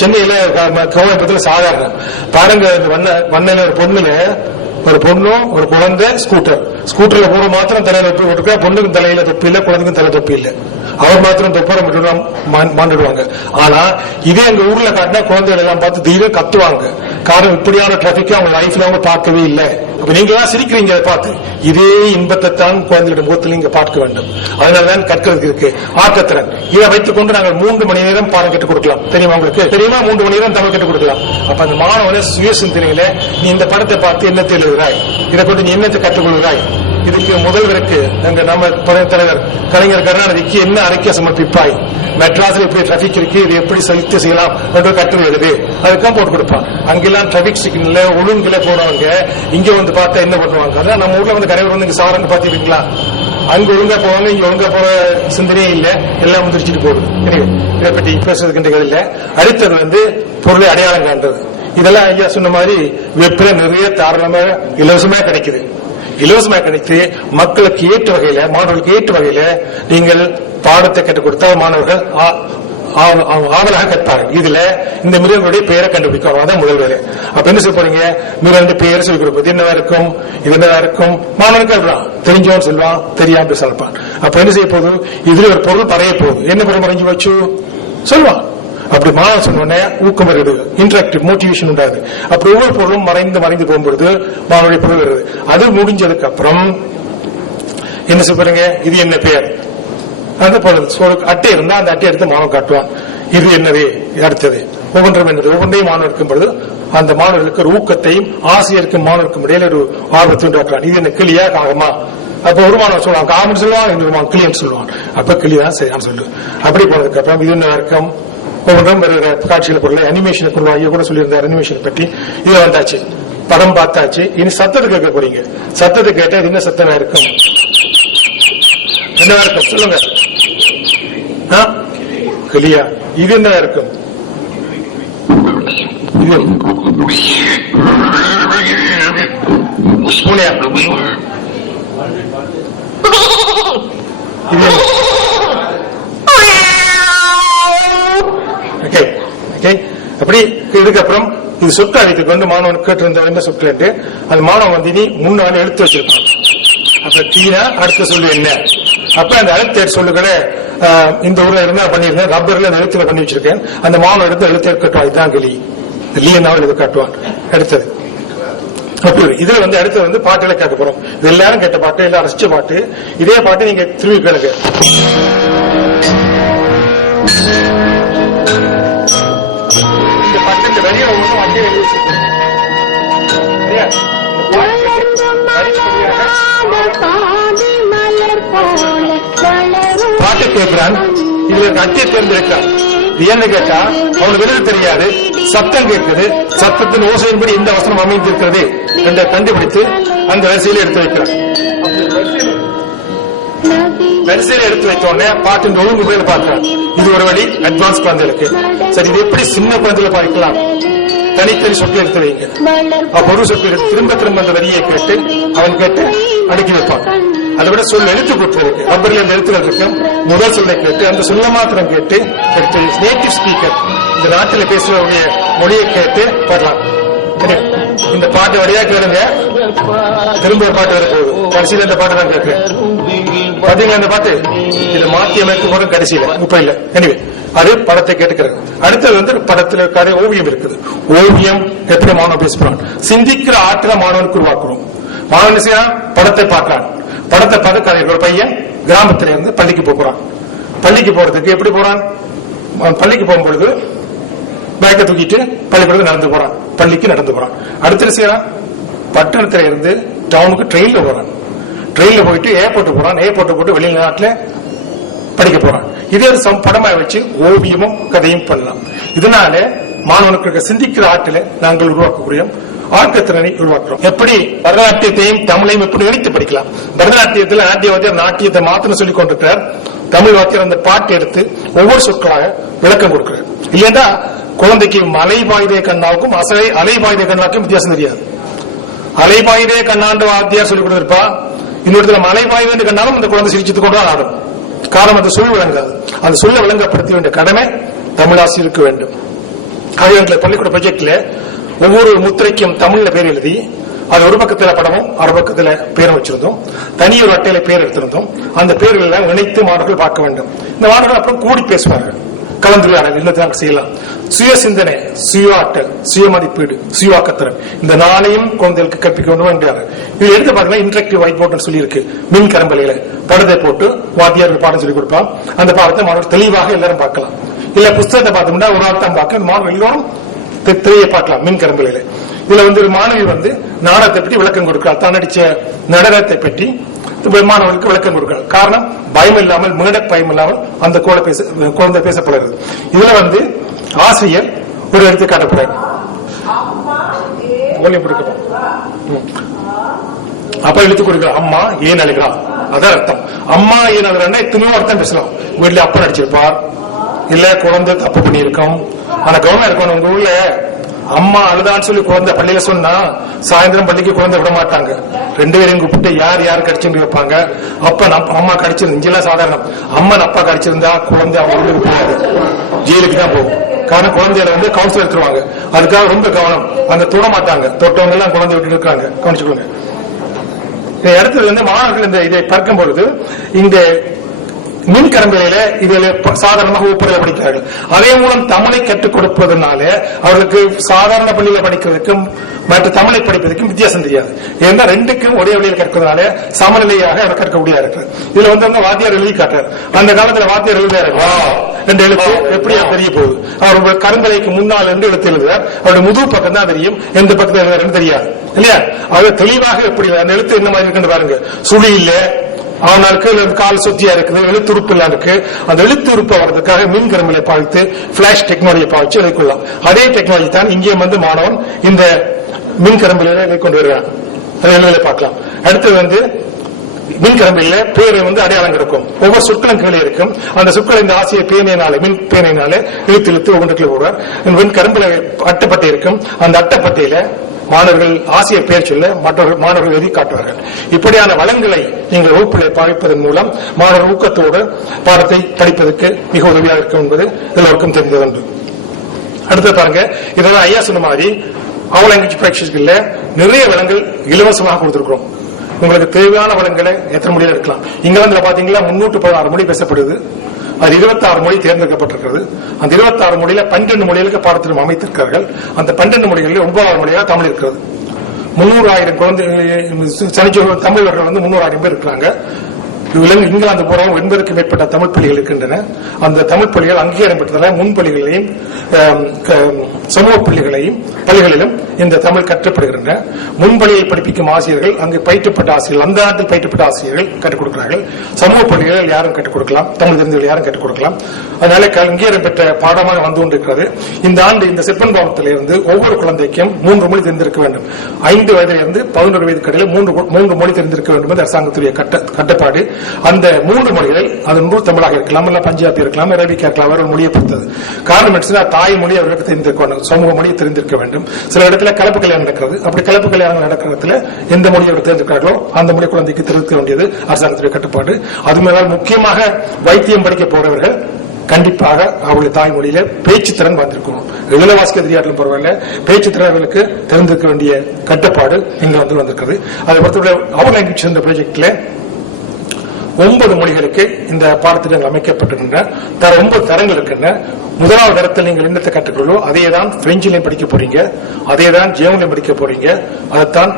சென்னையில கோயம்புத்தூர்ல சாதாரண பாருங்க, வண்ணையில ஒரு பொண்ணும் ஒரு குழந்தை ஸ்கூட்டர்ல போற மாத்திரம் தலையில தொப்பி போட்டுருக்கா. பொண்ணுக்கும் தலையில தொப்பி இல்ல, குழந்தைக்கும் தலை தொப்பி இல்ல. அவர் மாத்திரம் தொப்பரை மாண்டுடுவாங்க. ஆனா இதே எங்க ஊர்ல காட்டினா குழந்தைகள் எல்லாம் பார்த்து தீவிரம் கத்துவாங்க. காரணம், இப்படியான டிராபிக் அவங்க லைஃப்ல அவங்க பார்க்கவே இல்லை. அப்ப நீங்க எல்லாம் சிரிக்கிறீங்க அதை பார்த்து. இதே இன்பத்தை தான் குழந்தைகளிடம் முகத்தில் நீங்க பார்க்க வேண்டும். அதனாலதான் கற்கிறதுக்கு இருக்கு ஆக்கத்திறன். இதை வைத்துக் கொண்டு நாங்கள் 3 மணி நேரம் பாடம் கற்றுக் கொடுக்கலாம். தெரியுமா உங்களுக்கு? தெரியுமா? 3 மணி நேரம் தமிழ் கற்றுக் கொடுக்கலாம். அப்ப அந்த மாணவனை சுய சிந்தனையில நீ இந்த படத்தை பார்த்து என்னத்தை எழுதுகிறாய், இதை கொண்டு நீ என்னத்தை கற்றுக்கொள்கிறாய். இதுக்கு முதல்வருக்கு நம்ம தலைவர் கலைஞர் கருணாநிதிக்கு என்ன அறிக்கை சமர்ப்பிப்பாய், மெட்ராஸில் இப்படி டிராபிக் இருக்கு, இது எப்படி சலித்து செய்யலாம் என்ற கட்டுரை எழுது, அதுக்காக போட்டு கொடுப்பான். அங்கெல்லாம் டிராபிக் சிக்னல்ல ஒழுங்குல போறவங்க இங்க வந்து பார்த்தா என்ன பண்ணுவாங்க? அதான் நம்ம ஊர்ல வந்து கரைவர் வந்து இங்க சாரன்னு பாத்தீங்களா, அங்க ஒழுங்கா போவாங்க, இங்க ஒழுங்கா போற சிந்தனையே இல்ல, எல்லாம் வந்து திருச்சிட்டு போகுது. இதை பற்றி பேசுறதுக்கு இல்ல. அடுத்தது வந்து பொருளை அடையாளம் காண்றது. இதெல்லாம் ஐயா சொன்ன மாதிரி வெப்பில நிறைய தாராளமா இலவசமா கிடைக்குது. இலவசமாக கிடைத்து மக்களுக்கு ஏற்ற வகையில, மாணவர்களுக்கு ஏற்ற வகையில நீங்கள் பாடத்தை கற்றுக் கொடுத்தால் மாணவர்கள் ஆவலாக கற்பார்கள். இதுல இந்த மிருகங்களுடைய பெயரை கண்டுபிடிக்கும். அதான் முதல் வேலை. அப்ப என்ன செய்ய போறீங்க? மிருகங்களுடைய பெயர் சொல்லிக் கொடுப்பது. என்னவா இருக்கும், இது என்னவா இருக்கும், மாணவனுக்கு அதுதான் தெரிஞ்சவன் சொல்வான், தெரியாம பேச இருப்பான். அப்ப என்ன செய்ய போகுது? இதுல ஒரு பொருள் பறைய போகுது. என்ன பொருள் மறைஞ்சு வச்சு சொல்வான். அப்படி மாணவன் சொன்ன ஊக்கம் வருது, இன்டராக்டிவ் மோட்டிவேஷன் உண்டாது. அப்படி ஒவ்வொரு பொருளும் மறைந்து போகும்பொழுது மாணவனுடைய பொருள் வருது. அது முடிஞ்சதுக்கு அப்புறம் என்ன சொல்றீங்க? இது என்ன பெயர்? அந்த அட்டை இருந்தா அந்த அட்டை எடுத்து மாணவன் காட்டுவான். இது என்னது, அடுத்தது ஒவ்வொன்றும் என்னது, ஒவ்வொன்றையும் மாணவன் இருக்கும் பொழுது அந்த மாணவர்களுக்கு ஒரு ஊக்கத்தையும் ஆசிரியருக்கும் மாணவருக்கும் இடையில ஒரு ஆர்வத்தை உண்டாக்குறான். இது என்ன கிளியா காகமா? அப்ப ஒரு மாணவன் சொல்லுவான் காமன் சொல்லுவான், இன்னொரு கிளியன்னு சொல்லுவான். அப்ப கிளிதான் சரியான்னு சொல்லு. அப்படி போனதுக்கு அப்புறம் இது என்ன இருக்கும், ஒவ்வொன்றும் காட்சிகளை பொருள் அனிமேஷன் ஐயா கூட சொல்லியிருந்தார். அனிமேஷன் பற்றி இதுல வந்தாச்சு, படம் பார்த்தாச்சு. இனி சத்தத்தை கேட்க போறீங்க. சத்தத்தை கேட்டா என்ன சத்தமா இருக்கும், என்னவா இருக்கும் சொல்லுங்க? கிளியா? இது என்னவா இருக்கும்? இது பூனையா? அப்படி இதுக்கப்புறம் இது சொற்கள் அழைத்துக்கு வந்து மாணவன் கேட்டிருந்த என்ன சொற்கள் என்று அந்த மாணவன் வந்து இனி முன்னாடி எழுத்து வச்சிருப்பான். அப்ப டீனா அடுத்த சொல்லு என்ன? அப்ப அந்த எழுத்து சொல்லுகளை இந்த ஊர்ல இருந்தா பண்ணிருந்தேன், ரப்பர்ல அந்த எழுத்துல பண்ணி வச்சிருக்கேன். அந்த மாணவன் எடுத்து எழுத்து கட்டுவான். இதுதான் கிளி, லீனாவும் எழுத காட்டுவான். அடுத்தது இதுல வந்து அடுத்து வந்து பாட்டுல கேட்க போறோம். இது எல்லாரும் கேட்ட பாட்டு, எல்லாம் ரசிச்ச பாட்டு. இதே பாட்டு நீங்க திரும்பி கேளுங்க. இந்த பாட்டு இந்த வெளியே ஒன்றும் வண்டியை பாட்டு கேட்கிறான். இதுல அட்டியை தேர்ந்தெடுக்கிறான். ஏன்னு கேட்டா அவனுக்கு எழுத தெரியாது, சத்தம் கேட்குது, சத்தத்தின் ஓசையின்படி இந்த வசனம் அமைந்திருக்கிறது என்ற கண்டுபிடித்து அந்த வரிசையில எடுத்து வைக்கிறான். வரிசையில எடுத்து வைத்த உடனே பாட்டின் ஒழுங்கு பேர் பார்க்கிறான். இது ஒரு வழி அட்வான்ஸ் குழந்தைகளுக்கு. சரி, இது எப்படி சின்ன குழந்தைகளை பார்க்கலாம்? தனித்தனி சொற்கள் எடுத்து வைங்க. அப்ப ஒரு சொற்கள் திரும்ப அந்த வரியை கேட்டு அவன் கேட்டு அடுக்கி வைப்பான். அதை விட சொல்ல எழுத்து கொடுத்திருக்கு. ரப்பரில் அந்த எழுத்துக்கள் இருக்கு. முதல் சொல்லை கேட்டு அந்த சொல்ல மாத்திரம் கேட்டு எடுத்து நேட்டிவ் ஸ்பீக்கர் இந்த நாட்டில் பேசுறவங்க மொழியை கேட்டு பாடலாம். இந்த பாட்டு வழியா கேளுங்க, திரும்ப பாட்டு வரப்போகுது. கடைசியில் இந்த பாட்டு தான் கேட்கிறேன். பாத்தீங்களா இந்த பாட்டு? இது மாற்றி அமைக்கும் போது கடைசியில இப்ப இல்ல. எனவே அது படத்தை கேட்டுக்கிறது. அடுத்தது வந்து படத்துல கதை ஓவியம் இருக்குது. ஓவியம் எப்படி மாணவன் பேசுறான், சிந்திக்கிற ஆற்றல மாணவனுக்கு உருவாக்குறோம். மாணவன் செய்யறான், படத்தை பார்க்கிறான். படத்தை பார்த்து கதை. ஒரு பையன் கிராமத்துல இருந்து பள்ளிக்கு போறான். பள்ளிக்கு போறதுக்கு எப்படி போறான்? பள்ளிக்கு போகும்பொழுது பேக்கை தூக்கிட்டு பள்ளிக்கூடத்துக்கு நடந்து போறான். பள்ளிக்கு நடந்து போறான். அடுத்த செய்யறான், பட்டணத்துல இருந்து டவுனுக்கு ட்ரெயின்ல போறான். ட்ரெயின்ல போயிட்டு ஏர்போர்ட் போறான். ஏர்போர்ட் போட்டு வெளிநாட்டுல படிக்க போறான். இதே ஒரு படமா வச்சு ஓவியமும் கதையும் பண்ணலாம். இதனால மாணவனுக்கு சிந்திக்கிற ஆற்றலை நாங்கள் உருவாக்கக்கூடிய ஆக்கத்திறனை உருவாக்குறோம். எப்படி பரதநாட்டியத்தையும் தமிழையும் எப்படி இணைத்து படிக்கலாம்? பரதநாட்டியத்தில் நாட்டிய வாத்தியார் நாட்டியத்தை மாத்திரம் சொல்லிக் கொண்டிருக்கிறார். தமிழ் வாத்தியார் அந்த பாட்டு எடுத்து ஒவ்வொரு சொற்களாக விளக்கம் கொடுக்கிறார். இல்லையா குழந்தைக்கு அலைபாயுதே கண்ணாவுக்கும் அலைபாயுதே கண்ணாவுக்கும் வித்தியாசம் தெரியாது. அலைபாயுதே கண்ணாண்டு வாத்தியார் சொல்லிக் கொடுத்திருப்பா, இன்னொரு அலைபாயுதே கண்ணாலும் அந்த குழந்தை சிரிச்சுட்டு கொண்டு ஆடும். காரணம் அந்த சொல் விளங்காது. அந்த சொல்ல விளங்கப்படுத்த வேண்டிய கடமை தமிழாசிரியருக்கு வேண்டும். அது பள்ளிக்கூட ப்ராஜெக்ட்ல ஒவ்வொரு முத்திரைக்கும் தமிழ்ல பேர் எழுதி அது ஒரு பக்கத்துல படமும் ஒரு பக்கத்துல பேரும் வச்சிருந்தோம். தனி ஒரு அட்டையில பேர் எடுத்திருந்தோம். அந்த பேர்கள் எல்லாம் இணைத்து மாணவர்கள் பார்க்க வேண்டும். இந்த மாணவர்கள் அப்புறம் கூடி பேசுவார்கள், கலந்துரையாடல் எல்லாத்தையும் செய்யலாம். சுய சிந்தனை, சுய ஆற்றல், சுய மதிப்பீடு, சுயவாக்கத்திறன், இந்த நாளையும் குழந்தைகளுக்கு கற்பிக்க வேண்டும் என்றார். இது எடுத்து பார்த்தீங்கன்னா இன்டராக்டிவ் ஒயிட் போர்டு சொல்லி இருக்கு. மின் கரம்பலையில படத்தை போட்டு வாத்தியார்கள் பாடம் சொல்லி கொடுப்பான். அந்த பாடத்தை மாணவர்கள் தெளிவாக எல்லாரும் பார்க்கலாம். இல்ல புத்தகத்தை பார்த்தோம்னா ஒரு ஆள் தான் பார்க்க, மாணவர்கள் எல்லோரும் தெரிய பார்க்கலாம் மின் கரம்பலையில. இதுல ஒரு மாணவி நாடகத்தை பற்றி விளக்கம் கொடுக்கிறார். தான் நடிச்ச நடனத்தை பற்றி மாணவர்களுக்கு விளக்கம் கொடுக்கிறார். காரணம், பயம் இல்லாமல், மிகட பயம் இல்லாமல் அந்த குழந்தை பேசப்படுகிறது. இதுல ஆசிரியர் ஒரு எடுத்து காட்டப்படுறார். அப்ப எழுத்து கொடுக்கிறார், அம்மா ஏன் அழுகிறா, அதான் அர்த்தம். அம்மா ஏன் அழுகிறா எத்தனையோ அர்த்தம் பேசலாம். வீட்டுல அப்பா நடிச்சிருப்பார், இல்ல குழந்தை தப்பு பண்ணியிருக்கோம். ஆனா கவனம் இருக்கணும். உங்க ஊர்ல அம்மா அழுதான்னு சொல்லி குழந்தை பள்ளியில சொன்னா சாயந்தரம் பள்ளிக்கு குழந்தை விட மாட்டாங்க. 2 பேரையும் கூப்பிட்டு யார் யார் கடிச்சுட்டு வைப்பாங்க. அப்ப அம்மா கடிச்சிருந்து இங்கெல்லாம் சாதாரணம். அம்மா அப்பா கடிச்சிருந்தா குழந்தை அவங்க ஊருக்கு போகாது, ஜெயிலுக்கு தான் போகும். காரணம் குழந்தையில கவுன்சில் எடுத்துருவாங்க. அதுக்காக ரொம்ப கவனம். அந்த தொட மாட்டாங்க, தொட்டவங்க எல்லாம் குழந்தை விட்டு இருக்காங்க, கவனிச்சுக்கோங்க. அடுத்தது மாணவர்கள் இதை பார்க்கும் பொழுது இந்த மின் கரம்பலையில இதுல சாதாரணமாக ஒப்புரையில படிக்கிறார்கள். அதே மூலம் தமிழை கற்றுக் கொடுப்பதனால அவர்களுக்கு சாதாரண பள்ளியில படிக்கிறதுக்கும் மற்ற தமிழை படிப்பதற்கும் வித்தியாசம் தெரியாது. ஏன்னா ரெண்டுக்கும் ஒரே வழியில் கற்கிறதுனால சமநிலையாக அவர் கற்கக்கூடியதா இருக்கு. இதுல வாத்தியார் எழுதி காட்டுறாரு. அந்த காலத்துல வாத்தியார் எழுதாரு ரெண்டு எழுத்து எப்படி தெரிய போகுது. அவர் கரும்பலைக்கு முன்னால் என்று எழுத்து எழுதுவார். அவருடைய முதுகு பக்கம் தான் தெரியும், எந்த பக்கத்தில் எழுதுறாருன்னு தெரியாது இல்லையா. அவர் தெளிவாக எப்படி அந்த எழுத்து என்ன மாதிரி இருக்குன்னு பாருங்க. சுழி இல்ல, அவனுக்கு கால் சுத்தியா இருக்குது, எழுத்துறுப்பு எல்லாம் இருக்கு. அந்த எழுத்துறுப்பு வர்றதுக்காக மின் கரும்பலை பாவித்து பிளாஷ் டெக்னாலஜியை பாவிச்சு எழுதிக்கொள்ளலாம். அதே டெக்னாலஜி தான் இங்கே மாணவன் இந்த மின் கரும்பலையில கொண்டு வருகிறான். அதை எழுதலை பார்க்கலாம். அடுத்தது மின் கரம்பையில பேரை அடையாளம் கிடைக்கும். ஒவ்வொரு சொற்களும் கீழே இருக்கும். அந்த சொற்களை இந்த ஆசிய பேனையினாலே, மின் பேனையினாலே இழுத்து இழுத்து ஒவ்வொன்றுக்குள்ள போடுவார். மின் கரம்பையில அட்டைப்பட்டை இருக்கும். அந்த அட்டைப்பட்டையில மாணவர்கள் ஆசிரியர் பெயர் சொல்ல மற்றவர்கள் மாணவர்கள் எழுதி காட்டுவார்கள். இப்படியான வளங்களை நீங்கள் வகுப்பிலே பாவிப்பதன் மூலம் மாணவர் ஊக்கத்தோடு பாடத்தை படிப்பதற்கு மிக உதவியாக இருக்கும் என்பது எல்லோருக்கும் தெரிந்தது. அடுத்து பாருங்க, இதெல்லாம் ஐயா சொன்ன மாதிரி ஆல் லாங்குவேஜ் பிராக்டிஸ்ல நிறைய வளங்கள் இலவசமாக கொடுத்திருக்கிறோம். உங்களுக்கு தேவையான வளங்களை எத்தனை மொழியில இருக்கலாம். இங்கிலாந்துல பாத்தீங்கன்னா 316 மொழி பேசப்படுது. அது 26 மொழி தேர்ந்தெடுக்கப்பட்டிருக்கிறது. அந்த 26 மொழியில 12 மொழிகளுக்கு பாடத்திட்டம் அமைத்திருக்கிறார்கள். அந்த 12 மொழிகளில் 9வது மொழியாக தமிழ் இருக்கிறது. 300,000 குழந்தை தமிழர்கள் 300,000 பேர் இருக்கிறாங்க. இங்கிலாந்து பூரா 80க்கும் மேற்பட்ட தமிழ் பள்ளிகள் இருக்கின்றன. அந்த தமிழ் பள்ளிகள் அங்கீகாரம் பெற்றதால முன்பள்ளிகளையும் சமூக பள்ளிகளிலும் இந்த தமிழ் கற்றப்படுகின்றன. முன்பள்ளியை படிப்பிக்கும் ஆசிரியர்கள், அங்கு பயிற்றப்பட்ட ஆசிரியர்கள், அந்த ஆண்டில் பயிற்றப்பட்ட ஆசிரியர்கள் கற்றுக் கொடுக்கிறார்கள். சமூக பள்ளிகள் யாரும் கற்றுக் கொடுக்கலாம், தமிழ் தெரிந்தவர்கள் யாரும் கற்றுக் கொடுக்கலாம். அதனால அங்கீகாரம் பெற்ற பாடமாக வந்து கொண்டிருக்கிறது. இந்த ஆண்டு இந்த செப்பன்பாவத்திலிருந்து ஒவ்வொரு குழந்தைக்கும் 3 மொழி தெரிந்திருக்க வேண்டும். 5 வயதிலிருந்து 11 வயது கடையில் 3 மொழி தெரிந்திருக்க வேண்டும் என்று அரசாங்கத்துடைய கட்டுப்பாடு. அந்த 3 மொழிகள் அது முழு தமிழாக இருக்கலாம், இல்ல பஞ்சாபி இருக்கலாம், அரபிக்கா இருக்கலாம், அவர்கள் மொழியை பொறுத்தது. காரணம் தாய்மொழி அவர்களுக்கு தெரிந்திருக்க வேண்டும், சமூக மொழியை தெரிந்திருக்க வேண்டும். சில இடத்துல கலப்பு கல்யாணம் நடக்கிறது. அப்படி கலப்பு கல்யாணம் நடக்கிறதுல எந்த மொழியை அவர் தெரிஞ்சிருக்கார்களோ அந்த மொழி குழந்தைக்கு தெரிவிக்க வேண்டியது அரசாங்கத்துடைய கட்டுப்பாடு. அது மேலால் முக்கியமாக வைத்தியம் படிக்க போறவர்கள் கண்டிப்பாக அவருடைய தாய்மொழியில பேச்சு திறன் வந்திருக்கணும். எழுத வாசிக்க தெரியாட்டிலும் பரவாயில்ல, பேச்சு திறன்களுக்கு தெரிந்திருக்க வேண்டிய கட்டுப்பாடு இங்க வந்திருக்கிறது. அதை பொறுத்தவரை அவர் லாங்குவேஜ் இந்த ப்ராஜெக்ட்ல 9 மொழிகளுக்கு இந்த பாடத்திட்டங்கள் அமைக்கப்பட்டிருக்கின்றன. 9 தரங்கள் இருக்கின்றன. முதலாவது தரத்தில் நீங்கள் என்னத்தை கற்றுக்கொள்ளோ அதே தான் பிரெஞ்சிலையும் படிக்க போறீங்க, அதே தான் ஜெர்மனிலையும் படிக்க போறீங்க, அதைத்தான்